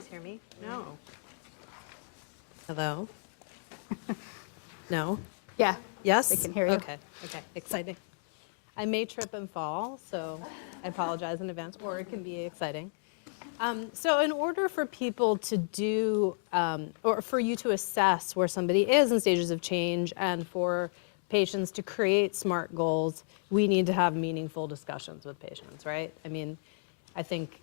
guys hear me? No. Hello? No? Yeah. Yes? They can hear you. Okay, exciting. I may trip and fall, so I apologize in advance, or it can be exciting. So in order for people to do, or for you to assess where somebody is in stages of change and for patients to create SMART goals, we need to have meaningful discussions with patients, right? I mean, I think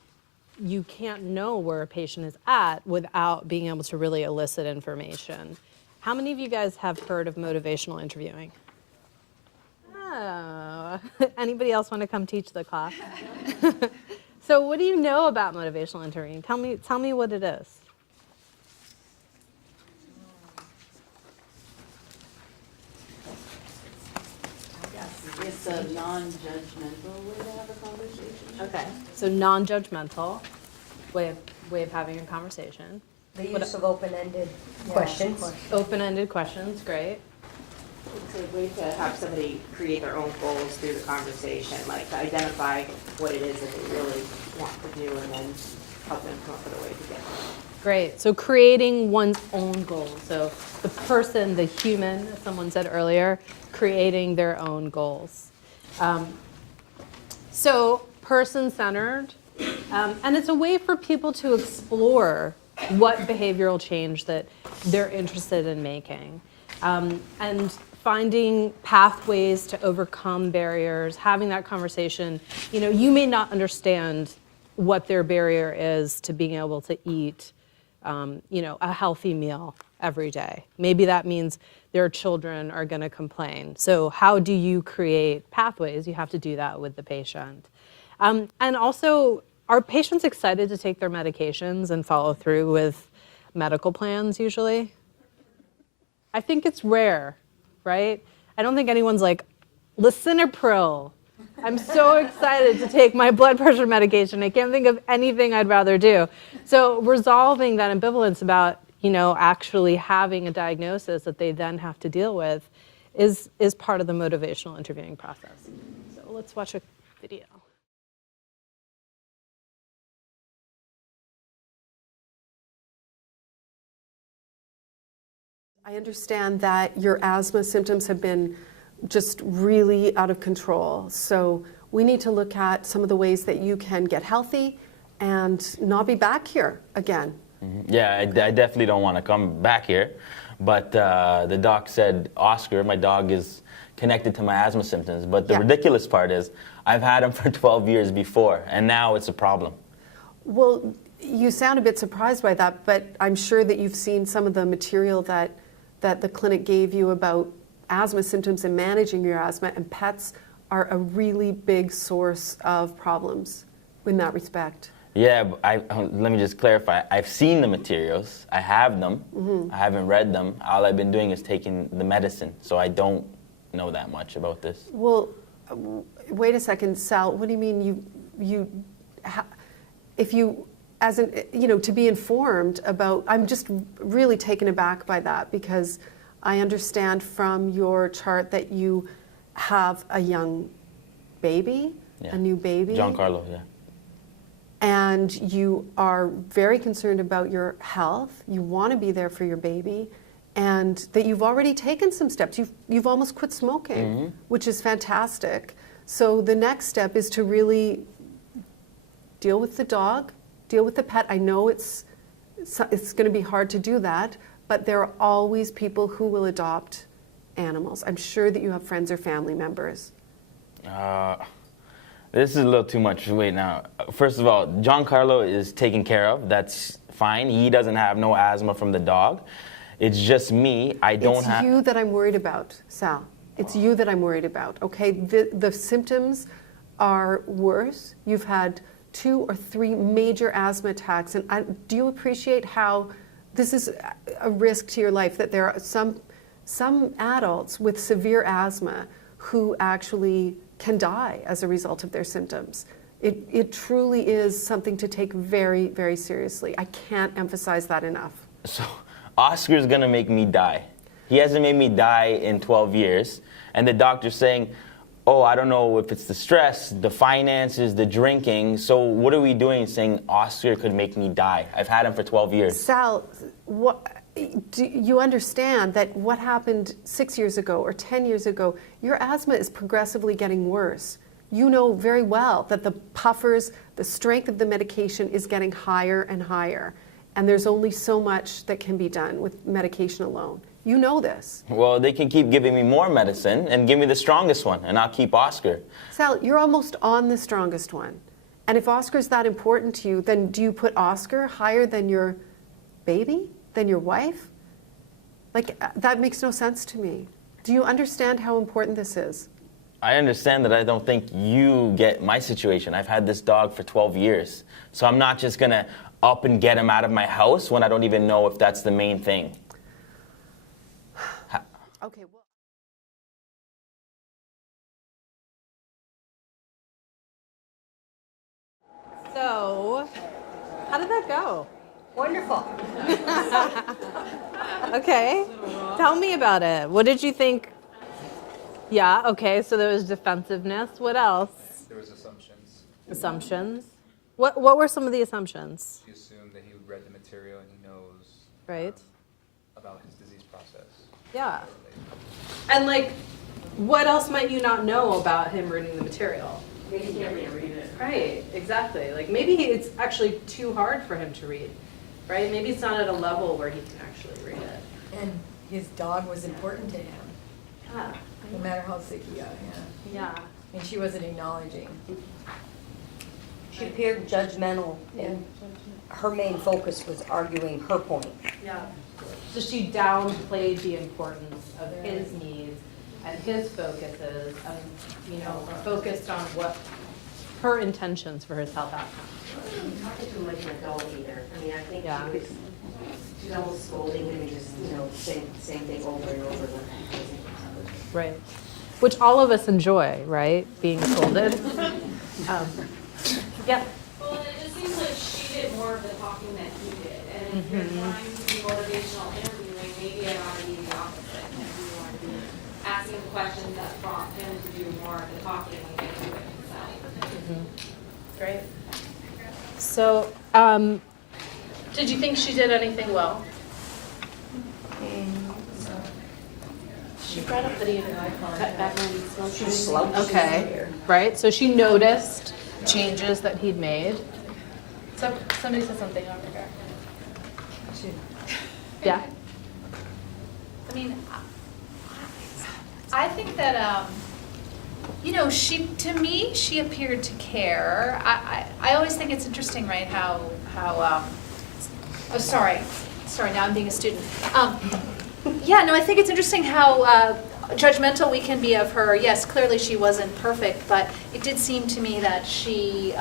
you can't know where a patient is at without being able to really elicit information. How many of you guys have heard of motivational interviewing? Oh, anybody else want to come teach the class? So what do you know about motivational interviewing? Tell me what it is. It's a non-judgmental way to have a conversation. Okay, so non-judgmental way of having a conversation. The use of open-ended questions. Open-ended questions, great. It's a way to have somebody create their own goals through the conversation, like to identify what it is that they really want to do and then help them come up with a way to get there. Great, so creating one's own goals. So the person, the human, as someone said earlier, creating their own goals. So person-centered, and it's a way for people to explore what behavioral change that they're interested in making. And finding pathways to overcome barriers, having that conversation. You know, you may not understand what their barrier is to being able to eat, you know, a healthy meal every day. Maybe that means their children are going to complain. So how do you create pathways? You have to do that with the patient. And also, are patients excited to take their medications and follow through with medical plans usually? I think it's rare, right? I don't think anyone's like, lisinopril. I'm so excited to take my blood pressure medication. I can't think of anything I'd rather do. So resolving that ambivalence about, you know, actually having a diagnosis that they then have to deal with is part of the motivational interviewing process. So let's watch a video. I understand that your asthma symptoms have been just really out of control. So we need to look at some of the ways that you can get healthy and not be back here again. Mm-hmm. Yeah, I definitely don't want to come back here. But the doc said, Oscar, my dog, is connected to my asthma symptoms. But the ridiculous part is I've had them for 12 years before, and now it's a problem. Well, you sound a bit surprised by that, but I'm sure that you've seen some of the material that the clinic gave you about asthma symptoms and managing your asthma, and pets are a really big source of problems in that respect. Yeah, but let me just clarify. I've seen the materials. I have them. Mm-hmm. I haven't read them. All I've been doing is taking the medicine, so I don't know that much about this. Well, wait a second, Sal. What do you mean if you, as an, you know, to be informed about? I'm just really taken aback by that, because I understand from your chart that you have a young baby, a new baby. Giancarlo, yeah. And you are very concerned about your health. You want to be there for your baby, and that you've already taken some steps. You've almost quit smoking, mm-hmm. which is fantastic. So the next step is to really deal with the dog, deal with the pet. I know it's going to be hard to do that, but there are always people who will adopt animals. I'm sure that you have friends or family members. This is a little too much. Wait, now. First of all, Giancarlo is taken care of. That's fine. He doesn't have no asthma from the dog. It's just me. I don't have... It's you that I'm worried about, Sal. It's you that I'm worried about, okay? The symptoms are worse. You've had 2 or 3 major asthma attacks. And do you appreciate how this is a risk to your life, that there are some adults with severe asthma who actually can die as a result of their symptoms? It truly is something to take very, very seriously. I can't emphasize that enough. So Oscar's gonna make me die. He hasn't made me die in 12 years. And the doctor's saying, oh, I don't know if it's the stress, the finances, the drinking. So what are we doing saying Oscar could make me die? I've had him for 12 years. Sal, do you understand that what happened 6 years ago or 10 years ago, your asthma is progressively getting worse. You know very well that the puffers, the strength of the medication is getting higher and higher. And there's only so much that can be done with medication alone. You know this. Well, they can keep giving me more medicine and give me the strongest one, and I'll keep Oscar. Sal, you're almost on the strongest one. And if Oscar's that important to you, then do you put Oscar higher than your baby? Than your wife? Like, that makes no sense to me. Do you understand how important this is? I understand that I don't think you get my situation. I've had this dog for 12 years. So I'm not just going to up and get him out of my house when I don't even know if that's the main thing. Okay, well. So, how did that go? Wonderful. Okay, tell me about it. What did you think? Yeah, okay, so there was defensiveness. What else? There was assumptions. Assumptions. What were some of the assumptions? He assumed that he read the material and he knows Right. about his disease process. Yeah. And like, what else might you not know about him reading the material? Maybe he can't read it. Right, exactly. Like maybe it's actually too hard for him to read, right? Maybe it's not at a level where he can actually read it. And his dog was important to him, Yeah. no matter how sick he got, yeah. Yeah. And she wasn't acknowledging. She appeared judgmental, and her main focus was arguing her point. Yeah. So she downplayed the importance of his needs and his focuses, and focused on what her intentions for his health outcomes. Not too much an adult either. I mean, I think Yeah. she's almost scolding him and just, same thing over and over. Right. Which all of us enjoy, right? Being scolded. Yeah. Well, and it just seems like she did more of the talking than he did. And if you're trying to be motivational interviewing, maybe it ought to be the opposite. If you want to be asking questions that prompt him to do more of the talking and get to it himself. Great. So, did you think she did anything well? She brought up that he cut back on She slouched. Okay. Right. So she noticed changes that he'd made. So somebody said something over here. Yeah. I mean, I think that, to me, she appeared to care. I always think it's interesting, right, how sorry, now I'm being a student. I think it's interesting how judgmental we can be of her. Yes, clearly she wasn't perfect, but it did seem to me that she,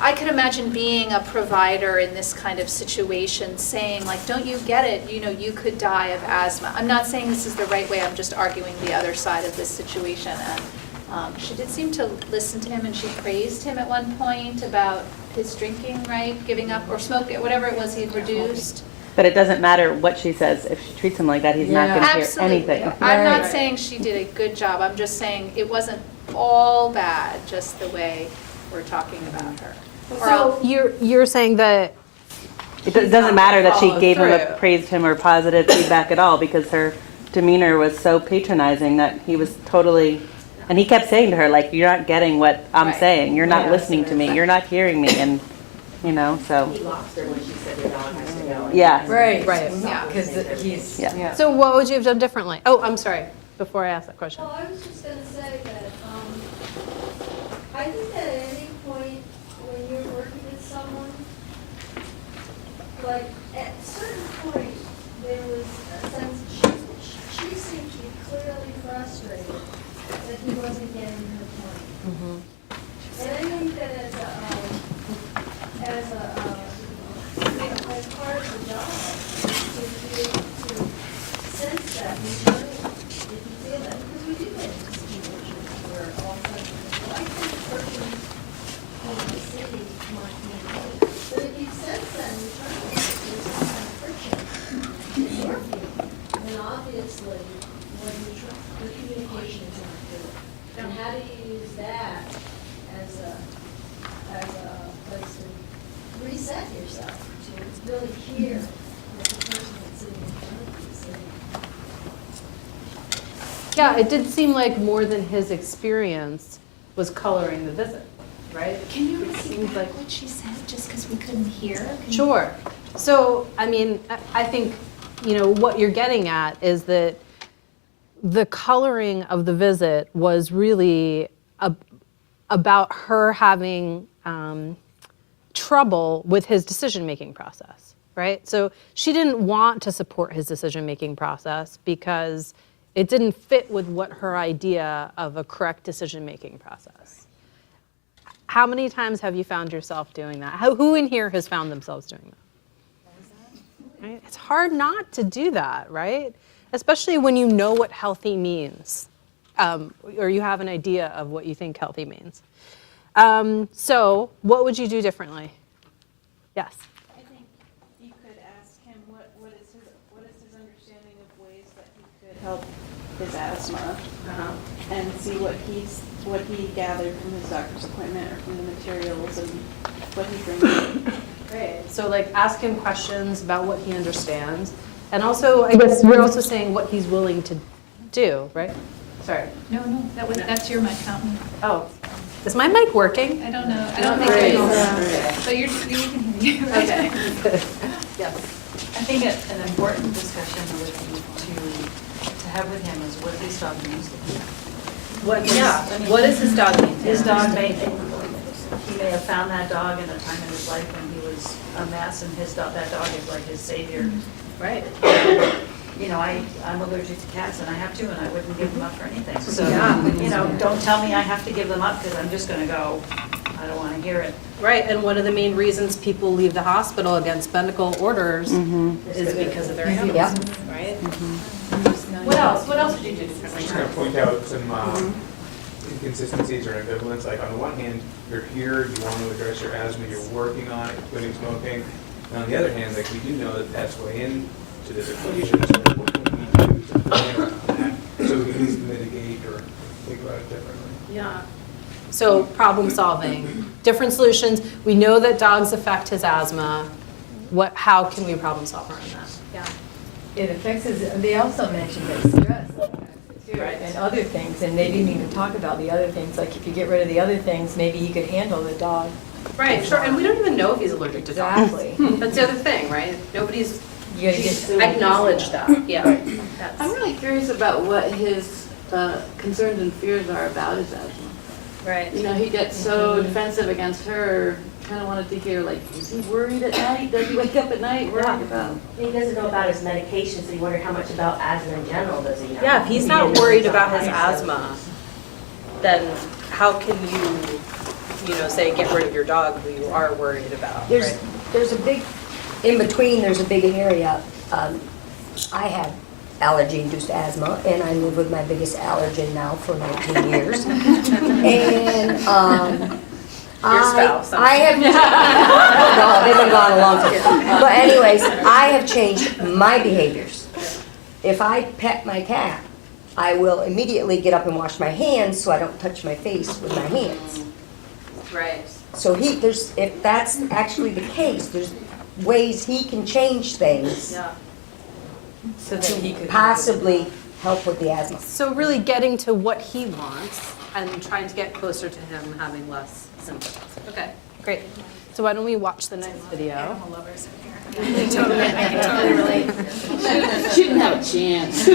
I could imagine being a provider in this kind of situation saying, like, don't you get it? You could die of asthma. I'm not saying this is the right way, I'm just arguing the other side of this situation. And she did seem to listen to him, and she praised him at one point about his drinking, right? Giving up, or smoking, whatever it was he had reduced. But it doesn't matter what she says. If she treats him like that, he's not going to hear Absolutely. anything. I'm not saying she did a good job. I'm just saying it wasn't all bad, just the way we're talking about her. So you're saying that It doesn't matter that she follow gave him, through. praised him or positive feedback at all, because her demeanor was so patronizing that he was totally, and he kept saying to her, like, you're not getting what I'm Right. saying. You're not Yeah. listening to me. You're not hearing me. And, so, He lost her when she said the dog has to go. yeah. Right. Right. Yeah, because he's, Yeah. So what would you have done differently? Oh, I'm sorry. Before I ask that question. Well, I was just going to say that I think that at any point when you're working with someone, like at a certain point, there was a sense she seemed to be clearly frustrated that he wasn't getting her point. And I think that as part of the job, to be able to sense that internally, if you feel that, because we do get into situations where all of a sudden, well, I think the person in the city might be, but if you sense that internally, there's some kind Yeah, it did seem like more than his experience was coloring the visit, right? Can you It repeat seems back what she said, just because we couldn't hear? Can you- Sure. So, I mean, I think, what you're getting at is that the coloring of the visit was really about her having trouble with his decision-making process, right? So she didn't want to support his decision-making process because it didn't fit with what her idea of a correct decision-making process. How many times have you found yourself doing that? Who in here has found themselves doing that? Right? It's hard not to do that, right? Especially when you know what healthy means, or you have an idea of what you think healthy means. So what would you do differently? Yes. I think you could ask him what is his understanding of ways that he could help his asthma, and see what he gathered from his doctor's appointment or from the materials and what he brings. Great. So like ask him questions about what he understands, and also I guess you're also saying what he's willing to do, right? Sorry. No, that's your mic, not me. Oh, is my mic working? I don't know. I don't think Great. it is. But you can hear you. Okay. Yes. I think an important discussion to have with him is what his dog means to him. What does his dog mean? His dog he may have found that dog in a time in his life when he was a mess, and that dog is like his savior. Right. I'm allergic to cats, and I have two, and I wouldn't give them up for anything. So, Yeah. don't tell me I have to give them up, because I'm just going to go, I don't want to hear it. Right, and one of the main reasons people leave the hospital against medical orders is because of their animals, Yeah. right? What else? What else would you do I'm differently? just going to point out some inconsistencies or ambivalence. Like on the one hand, you're here, you want to address your asthma, you're working on it, quitting smoking. And on the other hand, like we do know that that's way into this equation. So what can we do to plan around that so we can at least mitigate or think about it differently? Yeah. So problem solving, different solutions. We know that dogs affect his asthma. How can we problem solve around that? Yeah. It affects they also mentioned that stress too, Right. and other things, and they didn't even talk about the other things. Like if you get rid of the other things, maybe he could handle the dog. Right, sure, and we don't even know if he's allergic to dogs. Exactly. That's the other thing, right? Nobody's You gotta get acknowledged that, yeah. That's- I'm really curious about what his concerns and fears are about his asthma. Right. He gets so defensive against her. Kind of wanted to hear, like, is he worried at night? Does he wake up at night worried about? He doesn't know about his medication, so you wonder how much about asthma in general does he know? Yeah, if he's not worried about his asthma, then how can you, say get rid of your dog who you are worried about? There's, right? there's a big, in between, there's a big area. I have allergy-induced asthma, and I live with my biggest allergen now for 19 years. And Your spouse. I have, no, they've been gone a long time. But anyways, I have changed my behaviors. If I pet my cat, I will immediately get up and wash my hands so I don't touch my face with my hands. Right. So if that's actually the case, there's ways he can change things Yeah. so that he could possibly help with the asthma. So really getting to what he wants and trying to get closer to him having less symptoms. Okay, great. So why don't we watch the next video? Animal lovers in here. I can totally relate. She didn't have a chance.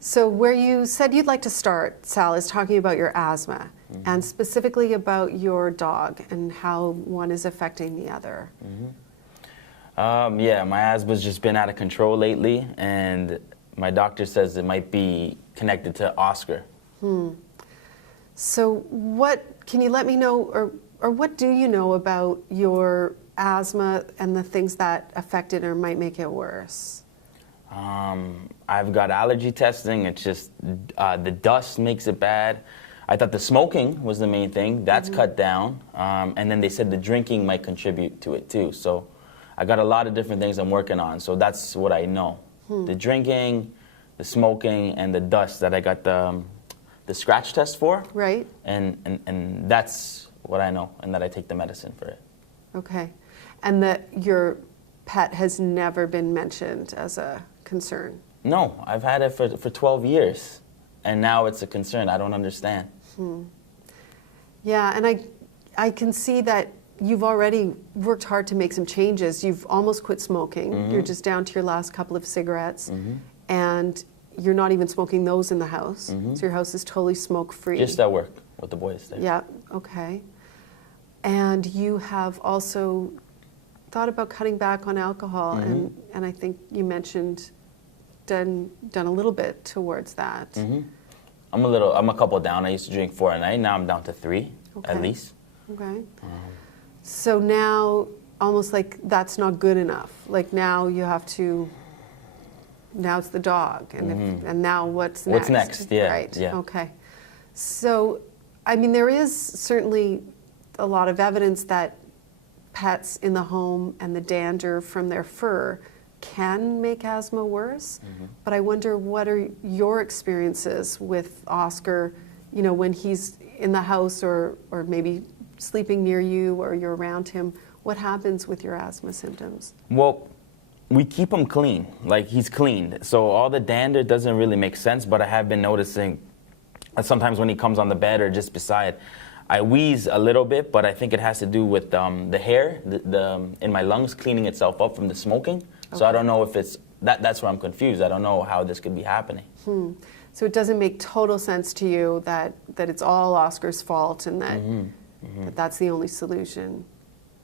So where you said you'd like to start, Sal, is talking about your asthma and specifically about your dog and how one is affecting the other. Yeah, my asthma's just been out of control lately, and my doctor says it might be connected to Oscar. So what can you let me know, or what do you know about your asthma and the things that affect it or might make it worse? I've got allergy testing. It's just the dust makes it bad. I thought the smoking was the main thing. That's cut down. And then they said the drinking might contribute to it too. So I got a lot of different things I'm working on. So that's what I know. The drinking, the smoking, and the dust that I got the scratch test for. Right. And that's what I know, and that I take the medicine for it. Okay. And that your pet has never been mentioned as a concern? No, I've had it for 12 years, and now it's a concern. I don't understand. Yeah, and I can see that you've already worked hard to make some changes. You've almost quit smoking. You're just down to your last couple of cigarettes, and you're not even smoking those in the house. So your house is totally smoke-free. Just at work with the boys there. Yeah, okay. And you have also thought about cutting back on alcohol, and I think you mentioned done a little bit towards that. I'm a couple down. I used to drink 4 a night. Now I'm down to 3 at least. Okay. So now, almost like that's not good enough. Like now you have to. Now it's the dog, and now what's next? What's next? Yeah. Right. Yeah. Okay. So, I mean, there is certainly a lot of evidence that pets in the home and the dander from their fur can make asthma worse. But I wonder, what are your experiences with Oscar, you know, when he's in the house or maybe sleeping near you or you're around him? What happens with your asthma symptoms? Well, we keep him clean, like he's cleaned. So all the dander doesn't really make sense, but I have been noticing that sometimes when he comes on the bed or just beside, I wheeze a little bit, but I think it has to do with the hair in my lungs cleaning itself up from the smoking. So I don't know if it's, that's where I'm confused. I don't know how this could be happening. So it doesn't make total sense to you that it's all Oscar's fault and that, that that's the only solution.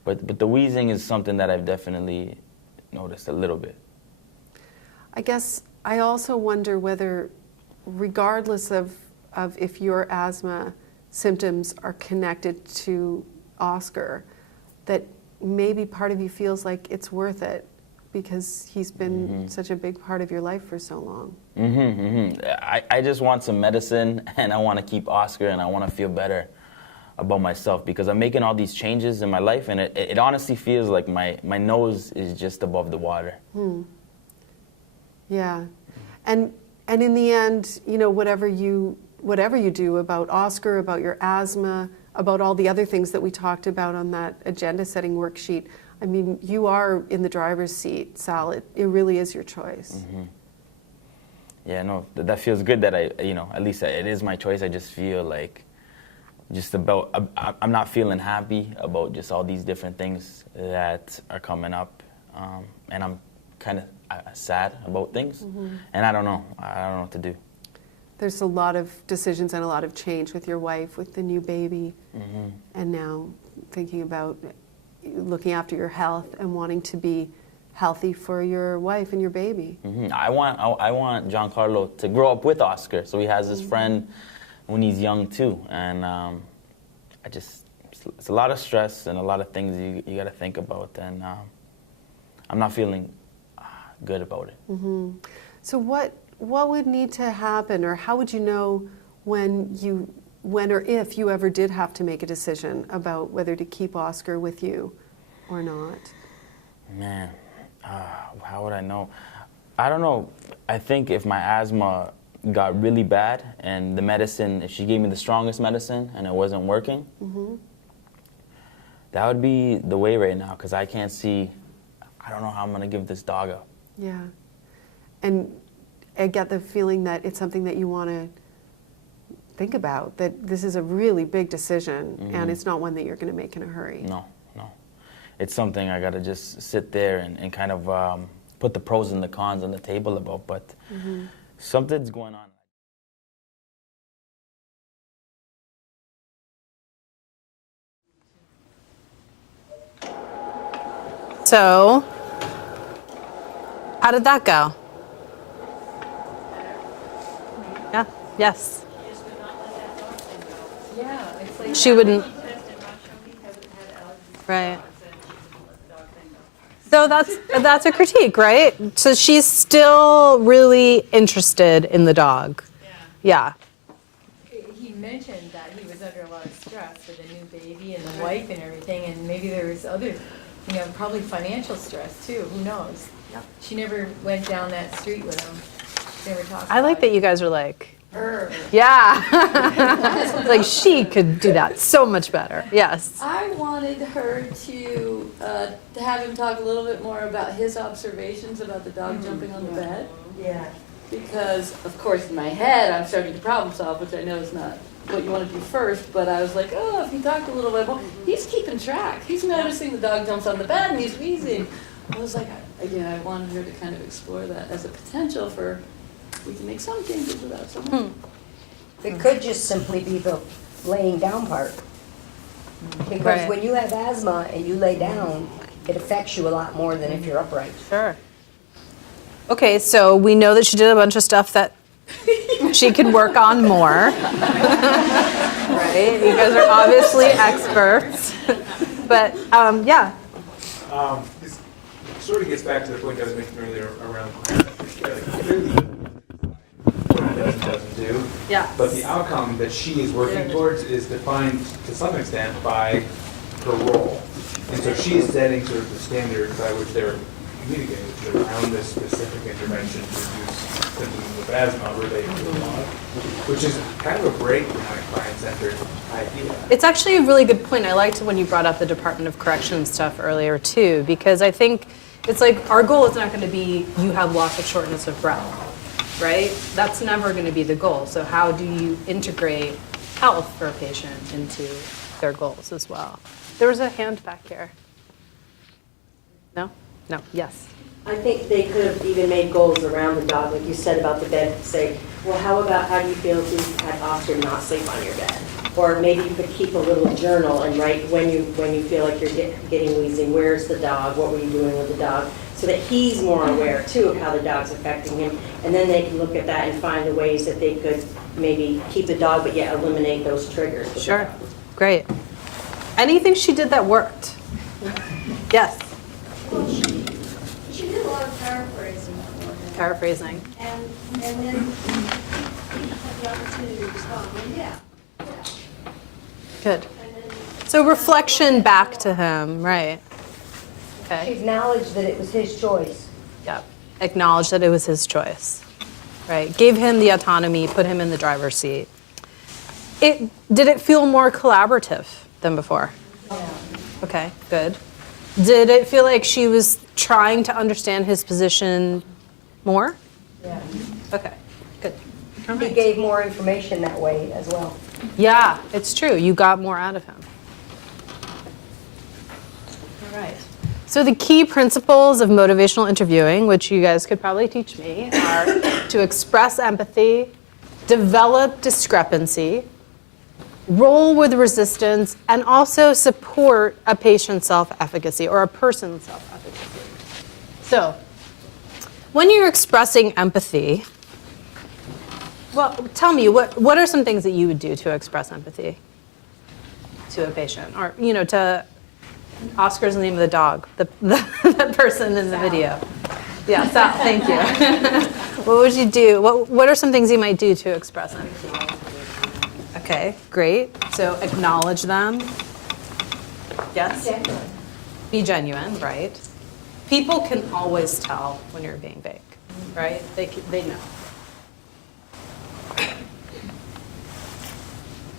But the wheezing is something that I've definitely noticed a little bit. I guess I also wonder whether, regardless of if your asthma symptoms are connected to Oscar, that maybe part of you feels like it's worth it because he's been such a big part of your life for so long. I just want some medicine, and I want to keep Oscar, and I want to feel better about myself because I'm making all these changes in my life, and it honestly feels like my nose is just above the water. Yeah, and in the end, you know, whatever you do about Oscar, about your asthma, about all the other things that we talked about on that agenda setting worksheet, I mean, you are in the driver's seat, Sal. It really is your choice. Yeah, no, that feels good that at least it is my choice. I just feel like I'm not feeling happy about just all these different things that are coming up. And I'm kind of sad about things. And I don't know what to do. There's a lot of decisions and a lot of change with your wife, with the new baby, and now thinking about looking after your health and wanting to be healthy for your wife and your baby. I want Giancarlo to grow up with Oscar, so he has his friend when he's young too. And it's a lot of stress and a lot of things you got to think about, and I'm not feeling good about it. So what would need to happen, or how would you know when or if you ever did have to make a decision about whether to keep Oscar with you or not? Man, how would I know? I don't know. I think if my asthma got really bad and the medicine, if she gave me the strongest medicine and it wasn't working, that would be the way right now, because I can't see, I don't know how I'm going to give this dog up. Yeah. And I get the feeling that it's something that you want to think about, that this is a really big decision and it's not one that you're going to make in a hurry. No. It's something I got to just sit there and kind of put the pros and the cons on the table about, but something's going on. So, how did that go? Yeah, yes. Yeah, it's like She wouldn't. Right. So that's a critique, right? So she's still really interested in the dog. Yeah. he mentioned that he was under a lot of stress with a new baby and the wife and everything, and maybe there was other, probably financial stress too, who knows? She never went down that street with him. She never talked I like about that it. you guys are like, Yeah. Like she could do that so much better. Yes. I wanted her to have him talk a little bit more about his observations about the dog jumping on the bed. Yeah. Because, of course, in my head, I'm starting to problem solve, which I know is not what you want to do first, but I was like, oh, if he talked a little bit more, he's keeping track. He's noticing the dog jumps on the bed and he's wheezing. I was like, again, I wanted her to kind of explore that as a potential for, we can make some changes without some. It could just simply be the laying down part. Because Right. when you have asthma and you lay down, it affects you a lot more than if you're upright. Sure. Okay, so we know that she did a bunch of stuff that she could work on more. Right? You guys are obviously experts. But yeah. This sort of gets back to the point I was making earlier around clearly what it does and doesn't do. Yeah. But the outcome that she is working towards is defined to some extent by her role. And so she is setting sort of the standard by which they're communicating with each other around this specific intervention to reduce symptoms of asthma related to the dog, which is kind of a break from my client-centered idea. It's actually a really good point. I liked when you brought up the Department of Corrections stuff earlier too, because I think it's like our goal is not going to be you have lots of shortness of breath, right? That's never going to be the goal. So how do you integrate health for a patient into their goals as well? There was a hand back here. No? No. Yes. I think they could have even made goals around the dog, like you said about the bed, say, well, how do you feel if you had Oscar not sleep on your bed? Or maybe you could keep a little journal and write when you feel like you're getting wheezing, where's the dog, what were you doing with the dog? So that he's more aware too of how the dog's affecting him. And then they can look at that and find the ways that they could maybe keep the dog, but yet eliminate those triggers. with the Sure. dog. Great. Anything she did that worked? Yes. Well, she did a lot of paraphrasing for him. Paraphrasing. And then he had the opportunity to respond, well, yeah. Good. And then So reflection back to him, right? She Okay. acknowledged that it was his choice. Yep. Acknowledge that it was his choice, right? Gave him the autonomy, put him in the driver's seat. Did it feel more collaborative than before? Okay, good. Did it feel like she was trying to understand his position more? Yeah. Okay, good. He gave more information that way as well. Yeah, it's true. You got more out of him. All right. So the key principles of motivational interviewing, which you guys could probably teach me, are to express empathy, develop discrepancy, roll with resistance, and also support a patient's self-efficacy or a person's self-efficacy. So when you're expressing empathy, well, tell me, what are some things that you would do to express empathy to a patient? Or, to Oscar's the name of the dog, the person in the video. Yeah, Sal, thank you. What would you do? What are some things you might do to express empathy? Okay, great. So acknowledge them. Yes? Be genuine, right? People can always tell when you're being fake, right? They know.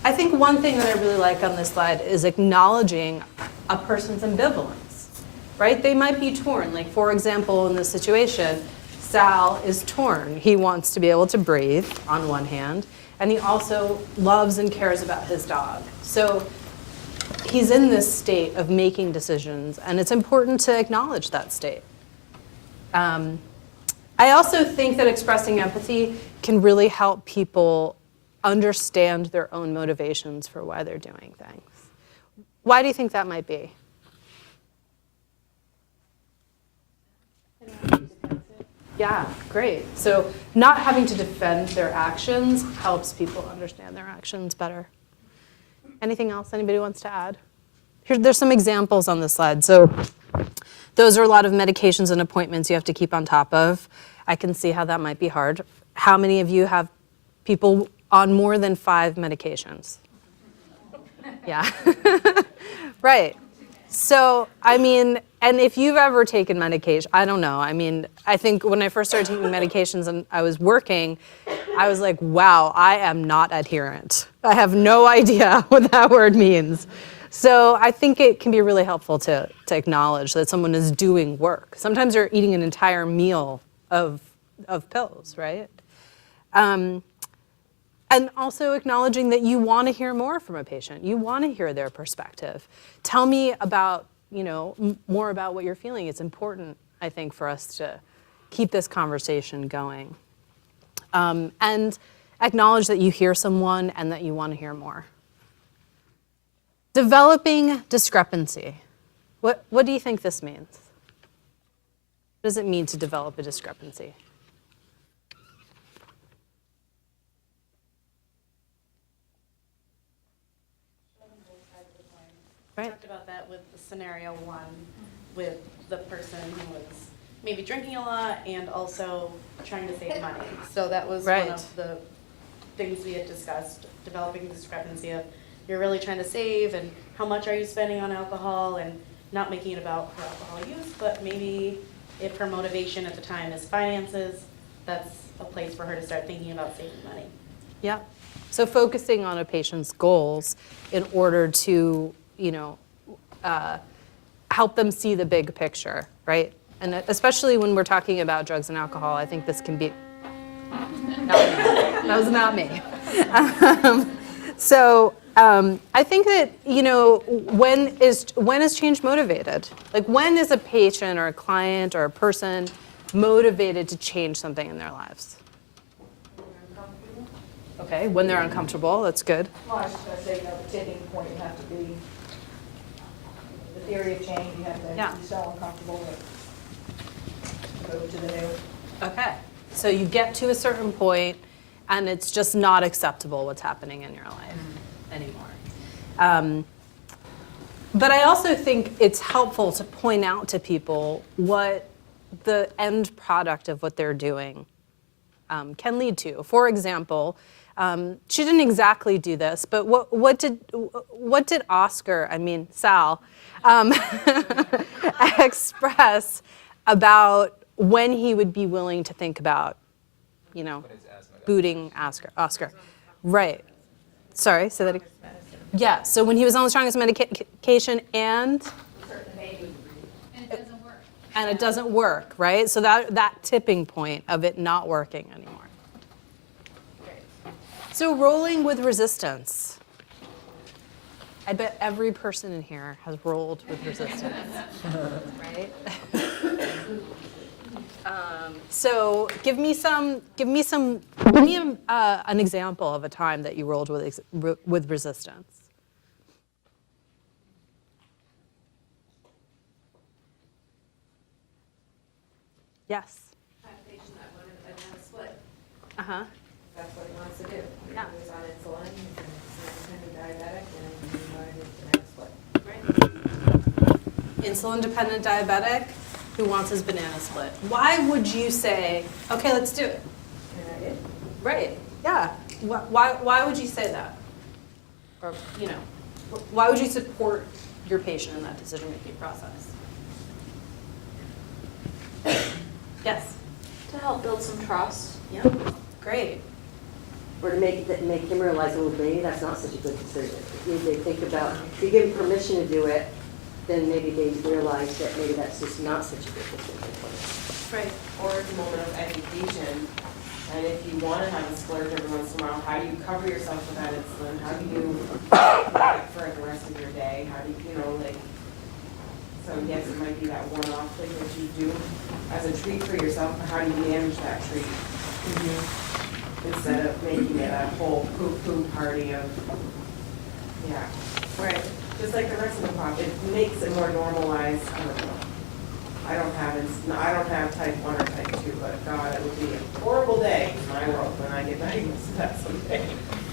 I think one thing that I really like on this slide is acknowledging a person's ambivalence, right? They might be torn. Like, for example, in this situation, Sal is torn. He wants to be able to breathe on one hand, and he also loves and cares about his dog. So he's in this state of making decisions, and it's important to acknowledge that state. I also think that expressing empathy can really help people understand their own motivations for why they're doing things. Why do you think that might be? Yeah, great. So not having to defend their actions helps people understand their actions better. Anything else anybody wants to add? There's some examples on the slide. So those are a lot of medications and appointments you have to keep on top of. I can see how that might be hard. How many of you have people on more than 5 medications? Yeah. Right. So, and if you've ever taken medication, I don't know. I think when I first started taking medications and I was working, I was like, wow, I am not adherent. I have no idea what that word means. So I think it can be really helpful to acknowledge that someone is doing work. Sometimes you're eating an entire meal of pills, right? And also acknowledging that you want to hear more from a patient. You want to hear their perspective. Tell me about, more about what you're feeling. It's important, I think, for us to keep this conversation going. And acknowledge that you hear someone and that you want to hear more. Developing discrepancy. What do you think this means? What does it mean to develop a discrepancy? Right. Talked about that with the scenario one, with the person who was maybe drinking a lot and also trying to save money. So that was one of the things we had discussed, developing the discrepancy of you're really trying to save and how much are you spending on alcohol, and not making it about her alcohol use, but maybe if her motivation at the time is finances, that's a place for her to start thinking about saving money. Yeah. So focusing on a patient's goals in order to, help them see the big picture, right? And especially when we're talking about drugs and alcohol, I think this can be, that was not me. I think that, when is change motivated? Like, when is a patient or a client or a person motivated to change something in their lives? Okay, when they're uncomfortable, that's good. Well, I was just going to say, the tipping point would have to be the theory of change. You have to be so uncomfortable that go to the new. Okay, so you get to a certain point and it's just not acceptable what's happening in your life anymore. But I also think it's helpful to point out to people what the end product of what they're doing can lead to. For example, she didn't exactly do this, but what did Sal, express about when he would be willing to think about, booting Oscar? Right. Sorry, say that again. Yeah, so when he was on the strongest medication and it doesn't work, right? So that tipping point of it not working anymore. So rolling with resistance. I bet every person in here has rolled with resistance, right? So give me an example of a time that you rolled with resistance. Yes. I have a patient that wanted a banana split. Uh-huh. That's what he wants to do. Yeah. He was on insulin, he's insulin-dependent diabetic, and he wanted a banana split. Insulin-dependent diabetic who wants his banana split. Why would you say, okay, let's do it? And I did. Right, yeah. Why would you say that? Or, why would you support your patient in that decision-making process? Yes? To help build some trust. Yeah, great. Or to make them realize, oh, maybe that's not such a good decision. If they think about, if you give them permission to do it, then maybe they realize that maybe that's just not such a good decision for them. Right. Or it's a moment of education, and if you want to have a splurge every once in a while, how do you cover yourself with that insulin? How do you make it for the rest of your day? How do you, so yes, it might be that one-off thing that you do as a treat for yourself, but how do you manage that treat? Instead of making it a whole poo-poo party of, right. Just like the rest of the pop, it makes it more normalized. I don't know. I don't have type 1 or type 2, but God, it would be a horrible day in my world when I get diagnosed with that someday.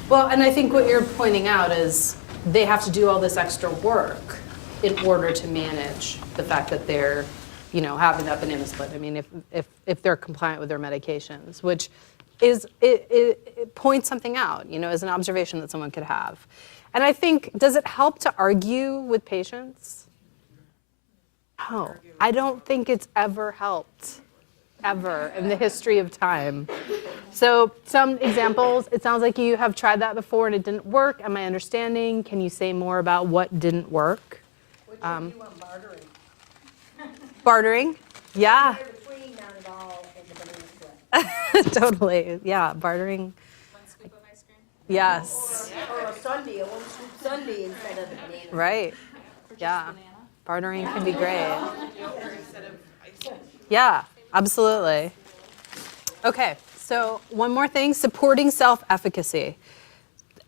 Well, and I think what you're pointing out is they have to do all this extra work in order to manage the fact that they're, having that banana split. I mean, if they're compliant with their medications, which is, it points something out, as an observation that someone could have. And I think, does it help to argue with patients? No, I don't think it's ever helped. ever in the history of time. So some examples, it sounds like you have tried that before and it didn't work. Am I understanding? Can you say more about what didn't work? What's your view on bartering? Bartering? Yeah. Between not at all and the banana split. Totally. Yeah, bartering. One scoop of ice cream. Yes. Or a sundae, a one-scoop sundae instead of the banana. Right. Yeah. Bartering can be great. Yeah, absolutely. Okay, so one more thing, supporting self-efficacy.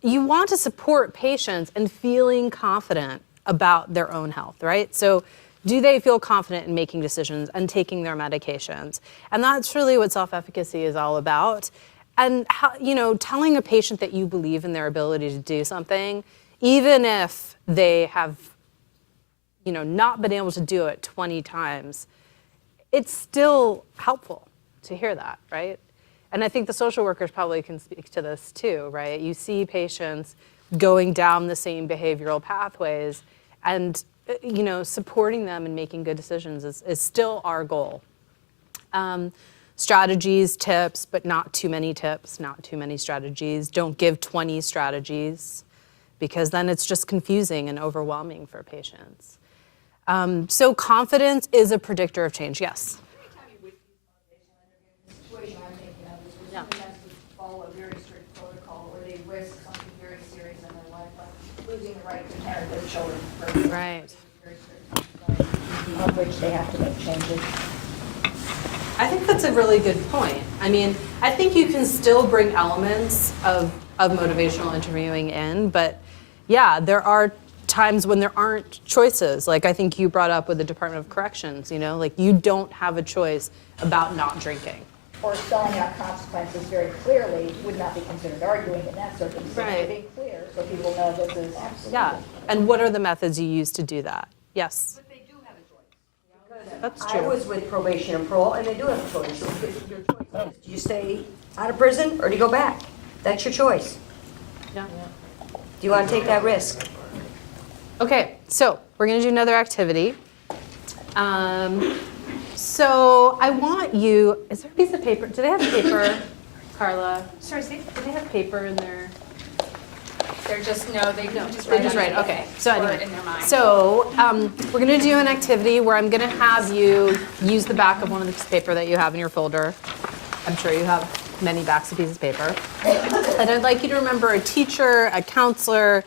You want to support patients in feeling confident about their own health, right? So do they feel confident in making decisions and taking their medications? And that's really what self-efficacy is all about. And how, telling a patient that you believe in their ability to do something, even if they have not been able to do it 20 times, it's still helpful to hear that, right? And I think the social workers probably can speak to this too, right? You see patients going down the same behavioral pathways and, supporting them and making good decisions is still our goal. Strategies, tips, but not too many tips, not too many strategies. Don't give 20 strategies because then it's just confusing and overwhelming for patients. So confidence is a predictor of change, yes? Situation I'm thinking of is where somebody has to follow a very strict protocol or they risk something very serious in their life, like losing the right to parent their children. Right. Very strict, of which they have to make changes. I think that's a really good point. I mean, I think you can still bring elements of motivational interviewing in, but yeah, there are times when there aren't choices. Like I think you brought up with the Department of Corrections, like you don't have a choice about not drinking. Or spelling out consequences very clearly would not be considered arguing in that circumstance. Right. Being clear so people know this is absolutely. Yeah, and what are the methods you use to do that? Yes? But they do have a choice. That's I true. was with probation and parole, and they do have a choice. So your choice is, do you stay out of prison or do you go back? That's your choice. Yeah. Do you want to take that risk? Okay, so we're going to do another activity. So I want you, is there a piece of paper? Do they have paper, Carla? Sorry, Steve? Do they have paper in there? They're just, no, they just They write just on write, it. okay. So Or anyway, in their mind. so we're going to do an activity where I'm going to have you use the back of one of the pieces of paper that you have in your folder. I'm sure you have many backs of pieces of paper. And I'd like you to remember a teacher, a counselor,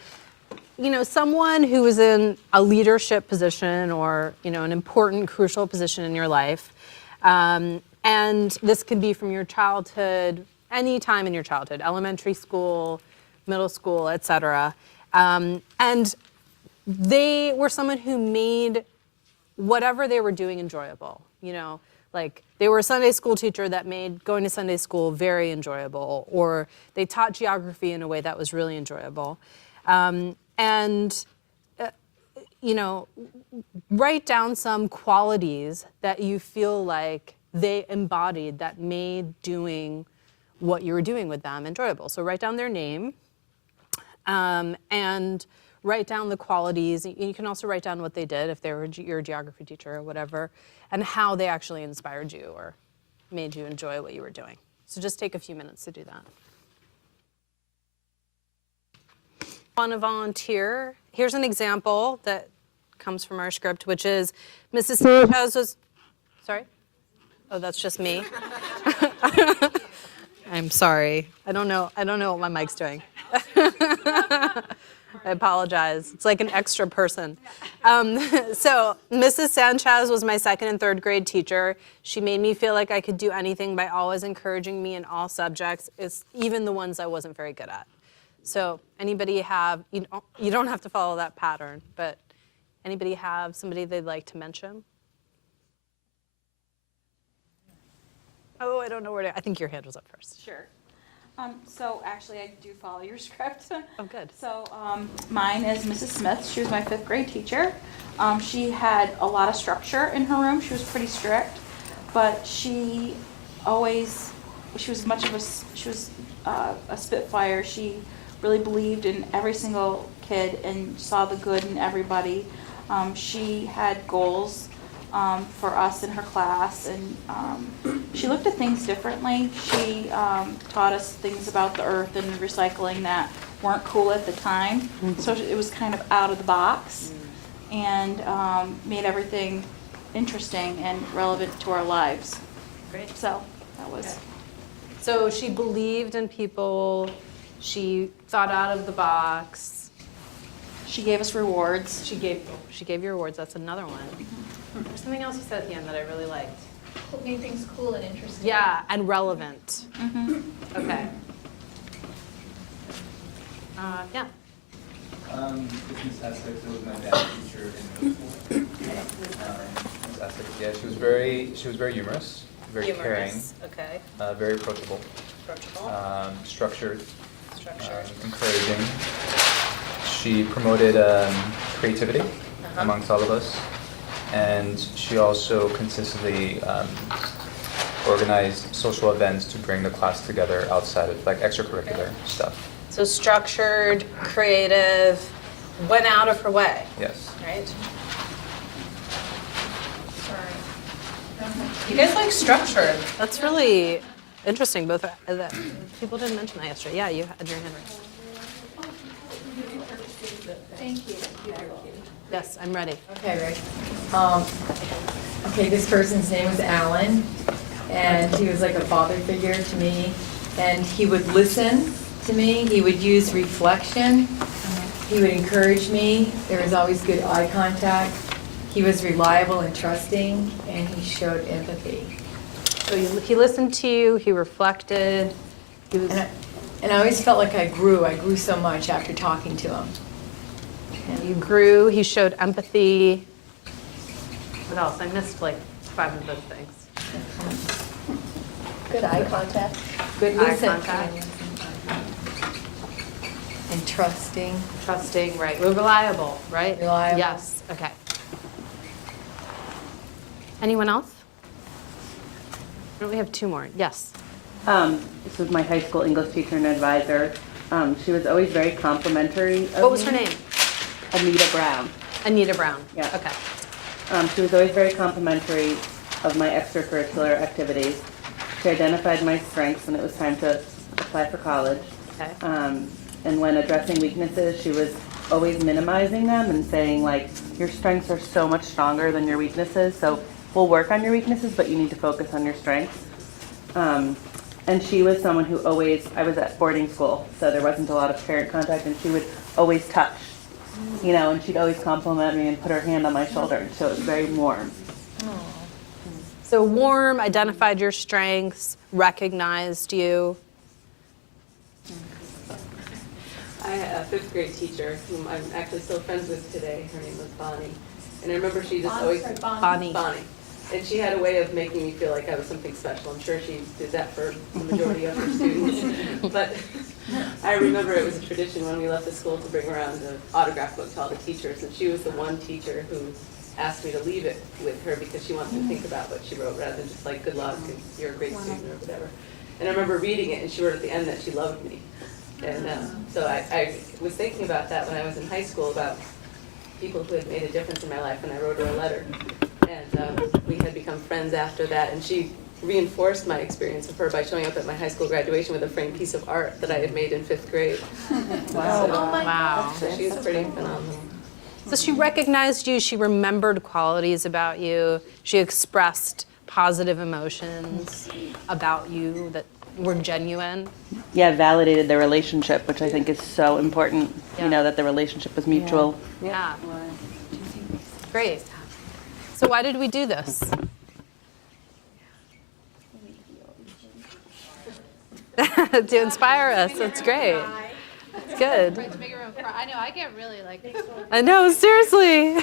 someone who is in a leadership position or, an important, crucial position in your life. And this could be from your childhood, any time in your childhood, elementary school, middle school, et cetera. And they were someone who made whatever they were doing enjoyable, like they were a Sunday school teacher that made going to Sunday school very enjoyable, or they taught geography in a way that was really enjoyable. Write down some qualities that you feel like they embodied that made doing what you were doing with them enjoyable. So write down their name and write down the qualities. You can also write down what they did if they were your geography teacher or whatever, and how they actually inspired you or made you enjoy what you were doing. So just take a few minutes to do that. Want to volunteer? Here's an example that comes from our script, which is Mrs. Sanchez was, sorry? Oh, that's just me. I'm sorry. I don't know what my mic's doing. I apologize. It's like an extra person. So Mrs. Sanchez was my second and third grade teacher. She made me feel like I could do anything by always encouraging me in all subjects, even the ones I wasn't very good at. So anybody have, you don't have to follow that pattern, but anybody have somebody they'd like to mention? Oh, I don't know where to, I think your hand was up first. Sure. So actually I do follow your script. Oh, good. So mine is Mrs. Smith. She was my 5th grade teacher. She had a lot of structure in her room. She was pretty strict, but she was a spitfire. She really believed in every single kid and saw the good in everybody. She had goals for us in her class, and she looked at things differently. She taught us things about the earth and recycling that weren't cool at the time. So it was kind of out of the box and made everything interesting and relevant to our lives. Great. So that was. So she believed in people. She thought out of the box. She gave us rewards. She gave you rewards. That's another one. There's something else you said at the end that I really liked. Made things cool and interesting. Yeah, and relevant. Okay. Yeah. It's Miss Essex, it was my dad's teacher in middle school. Miss Essex, yeah, she was very humorous, very Humorous. Okay. caring, very approachable. Approachable. Structured. Structured. Encouraging. She promoted creativity amongst all of us, and she also consistently organized social events to bring the class together outside of like extracurricular stuff. So structured, creative, went out of her way. Yes. Right? You guys like structured. That's really interesting. Both people didn't mention that yesterday. Yeah, you had your hand raised. Thank you. Yes, I'm ready. Okay, Rick. Okay, this person's name was Alan, and he was like a father figure to me, and he would listen to me. He would use reflection. He would encourage me. There was always good eye contact. He was reliable and trusting, and he showed empathy. So he listened to you, he reflected, he was... And I always felt like I grew. I grew so much after talking to him. And you grew, he showed empathy. What else? I missed like 5 of those things. Good eye contact. Good eye contact. And trusting. Trusting, right. Reliable, right? Reliable. Yes, okay. Anyone else? We have 2 more. Yes. This was my high school English teacher and advisor. She was always very complimentary of What was her me. name? Anita Brown. Anita Brown. Yeah. Okay. She was always very complimentary of my extracurricular activities. She identified my strengths when it was time to apply for college. Okay. And when addressing weaknesses, she was always minimizing them and saying, like, your strengths are so much stronger than your weaknesses, so we'll work on your weaknesses, but you need to focus on your strengths. And she was someone who always, I was at boarding school, so there wasn't a lot of parent contact, and she would always touch, you know, and she'd always compliment me and put her hand on my shoulder, so it was very warm. So warm, identified your strengths, recognized you. I had a 5th grade teacher whom I'm actually still friends with today. Her name was Bonnie. And I remember she just always... Bonnie. Bonnie. And she had a way of making me feel like I was something special. I'm sure she did that for the majority of her students. But I remember it was a tradition when we left the school to bring around an autograph book to all the teachers. And she was the one teacher who asked me to leave it with her because she wanted to think about what she wrote rather than just like, good luck, and you're a great student or whatever. And I remember reading it, and she wrote at the end that she loved me. And so I was thinking about that when I was in high school, about people who had made a difference in my life, and I wrote her a letter. And we had become friends after that, and she reinforced my experience of her by showing up at my high school graduation with a framed piece of art that I had made in 5th grade. Wow. So, Wow. So she was pretty phenomenal. So she recognized you, she remembered qualities about you, she expressed positive emotions about you that were genuine. Yeah, validated the relationship, which I think is so important, you know, that the relationship was mutual. Yeah. Great. So why did we do this? To inspire us. That's great. It's good. To make everyone cry. I know, I get really like. I know, seriously.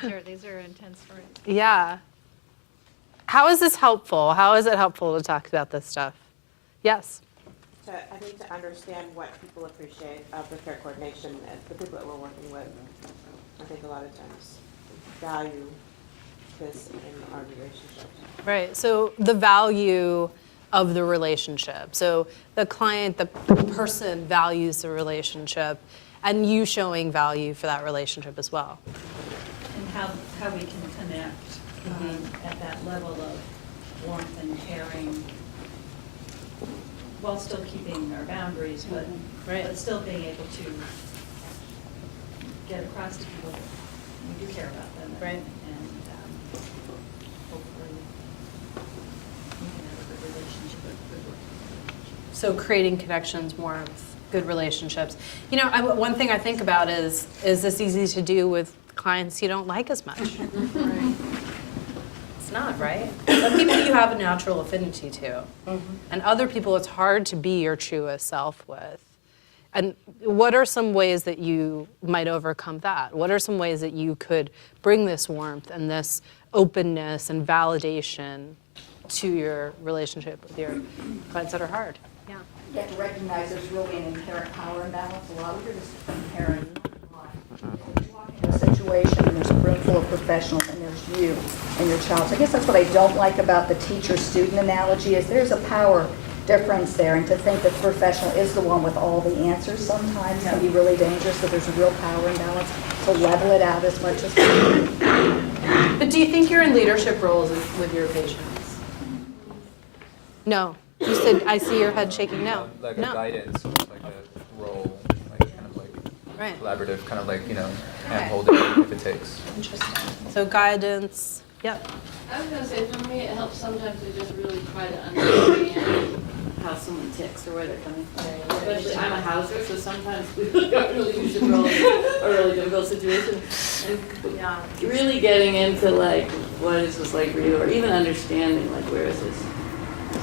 These are intense stories. Yeah. How is this helpful? How is it helpful to talk about this stuff? Yes. I think to understand what people appreciate with their coordination and the people that we're working with, I think a lot of times value this in our relationship. Right. So the value of the relationship. So the client, the person values the relationship, and you showing value for that relationship as well. and how we can connect at that level of warmth and caring, while still keeping our boundaries, but still being able to get across to people that we do care about them. Right. And hopefully we can have a good relationship, a good working relationship. So creating connections, warmth, good relationships. You know, one thing I think about is this easy to do with clients you don't like as much? It's not, right? Some people you have a natural affinity to, and other people it's hard to be your truest self with. And what are some ways that you might overcome that? What are some ways that you could bring this warmth and this openness and validation to your relationship with your clients that are hard? Yeah. You have to recognize there's really an inherent power imbalance. A lot of it is inherent. When you walk into a situation and there's a room full of professionals and there's you and your child. So I guess that's what I don't like about the teacher-student analogy is there's a power difference there, and to think that the professional is the one with all the answers sometimes can be really dangerous, so there's a real power imbalance to level it out as much as possible. But do you think you're in leadership roles with your patients? No. You said, I see your head shaking no. Like no. a guidance, like a role, like kind of like collaborative, kind of like, hand holding if it takes. Interesting. So guidance, yep. I was gonna say, for me, it helps sometimes to just really try to understand how someone ticks or where they're coming from. Especially, I'm a houser, so sometimes we got really leadership role a really difficult situation. And really getting into like, what is this like for you, or even understanding like, where is this,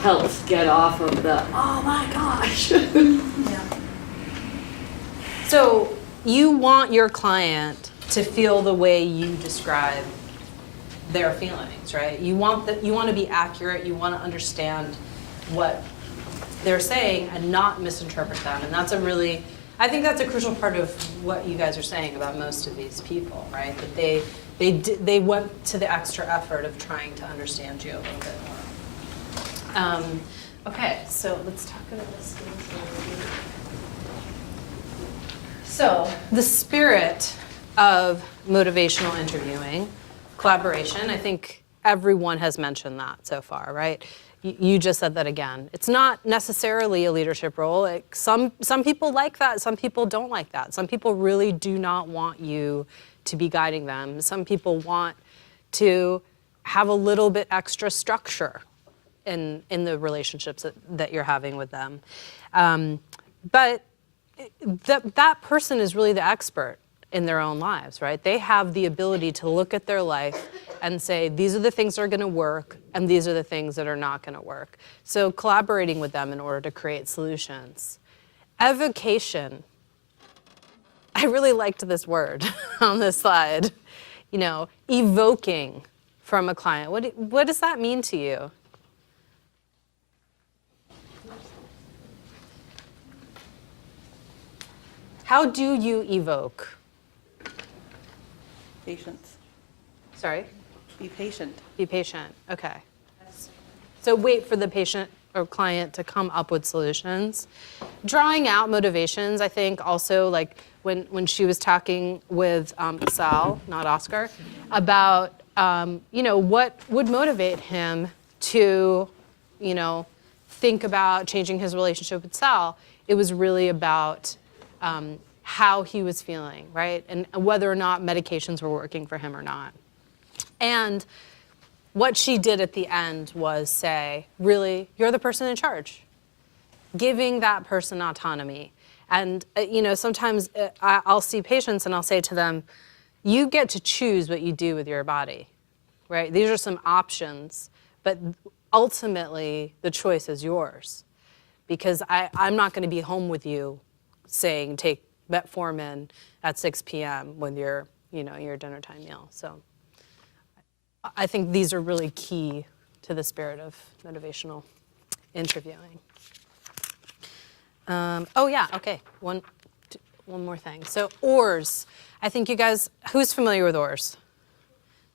helps get off of the, oh my gosh. So you want your client to feel the way you describe their feelings, right? You want to be accurate, you want to understand what they're saying and not misinterpret them. And that's I think that's a crucial part of what you guys are saying about most of these people, right? That they went to the extra effort of trying to understand you a little bit more. Okay, so let's talk about this. So the spirit of motivational interviewing, collaboration, I think everyone has mentioned that so far, right? You just said that again. It's not necessarily a leadership role. Some people like that, some people don't like that. Some people really do not want you to be guiding them. Some people want to have a little bit extra structure in the relationships that you're having with them. But that person is really the expert in their own lives, right? They have the ability to look at their life and say, these are the things that are going to work, and these are the things that are not going to work. So collaborating with them in order to create solutions. Evocation. I really liked this word on this slide. Evoking from a client. What does that mean to you? How do you evoke? Patience. Sorry? Be patient. Be patient, okay. So wait for the patient or client to come up with solutions. Drawing out motivations, I think also like when she was talking with Sal, not Oscar, about what would motivate him to, think about changing his relationship with Sal. It was really about how he was feeling, right? And whether or not medications were working for him or not. And what she did at the end was say, really, you're the person in charge. Giving that person autonomy. And, sometimes I'll see patients and I'll say to them, you get to choose what you do with your body, right? These are some options, but ultimately the choice is yours. Because I'm not going to be home with you saying take metformin at 6 p.m. with your dinner time meal. So I think these are really key to the spirit of motivational interviewing. Okay. One more thing. So OARS. I think you guys, who's familiar with OARS?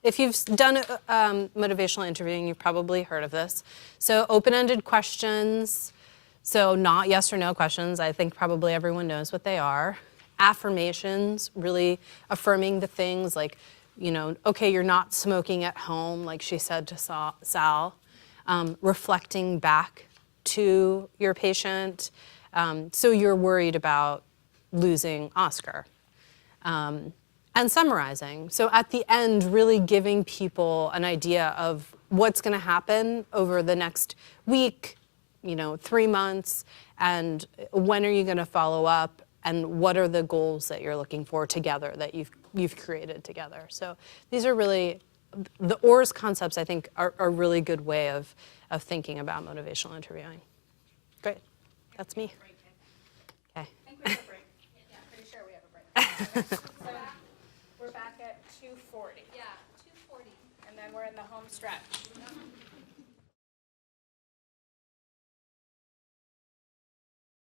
If you've done motivational interviewing, you've probably heard of this. So open-ended questions. So not yes or no questions. I think probably everyone knows what they are. Affirmations, really affirming the things like okay, you're not smoking at home, like she said to Sal, reflecting back to your patient. So you're worried about losing Oscar. And summarizing. So at the end, really giving people an idea of what's going to happen over the next week, 3 months, and when are you going to follow up, and what are the goals that you're looking for together that you've created together. So these are really, the ORS concepts I think are a really good way of thinking about motivational interviewing. Great, that's me. Okay. I think we have a break. Yeah, pretty sure we have a break. Okay. So we're back at 2:40. Yeah, 2:40. And then we're in the home stretch.